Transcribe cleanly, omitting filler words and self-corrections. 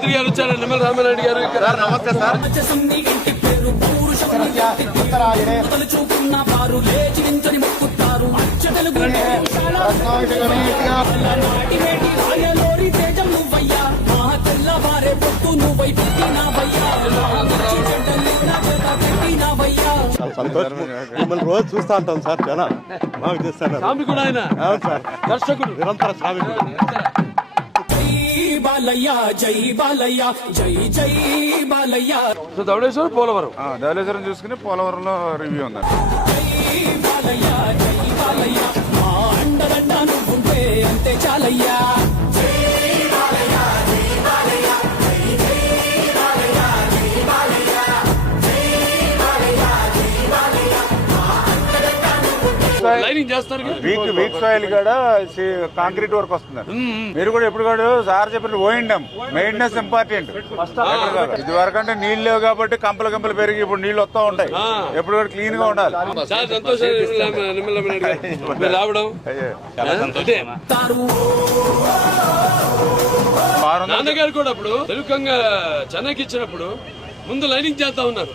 మంత్రి గారు వచ్చారు, నిమ్మల రామారెడ్డి గారు. నమస్తే సార్. సంతోషం, మిమ్మల్ని రోజు చూస్తా ఉంటాం సార్. చాలా బాగా చేస్తాను. స్వామి కూడా ఆయన. అవును సార్, దర్శకుడు, నిరంతర స్వామి. సో ధవళేశ్వరం, పోలవరం. ధవళేశ్వరం చూసుకుని పోలవరంలో రివ్యూ ఉంది. అంతే చాలయ్యా. లైనింగ్ చేస్తారు. వీక్ సాయిల్ కూడా కాంక్రీట్ వర్క్ వస్తుంది. మీరు కూడా ఎప్పుడు కూడా సార్ చెప్పిన ఓయిండం మెయింటెనెన్స్ ఇంపార్టెంట్. ఇది వరకు అంటే నీళ్ళు లేవు కాబట్టి కంపలు పెరిగి ఇప్పుడు నీళ్లు వస్తూ ఉంటాయి. ఎప్పుడు కూడా క్లీన్ గా ఉండాలి. చాలా సంతోషం రావడం. నాన్నగారు కూడా అప్పుడు తెలుగుగా చెన్నైకి ఇచ్చినప్పుడు ముందు లైనింగ్ చేస్తా ఉన్నారు.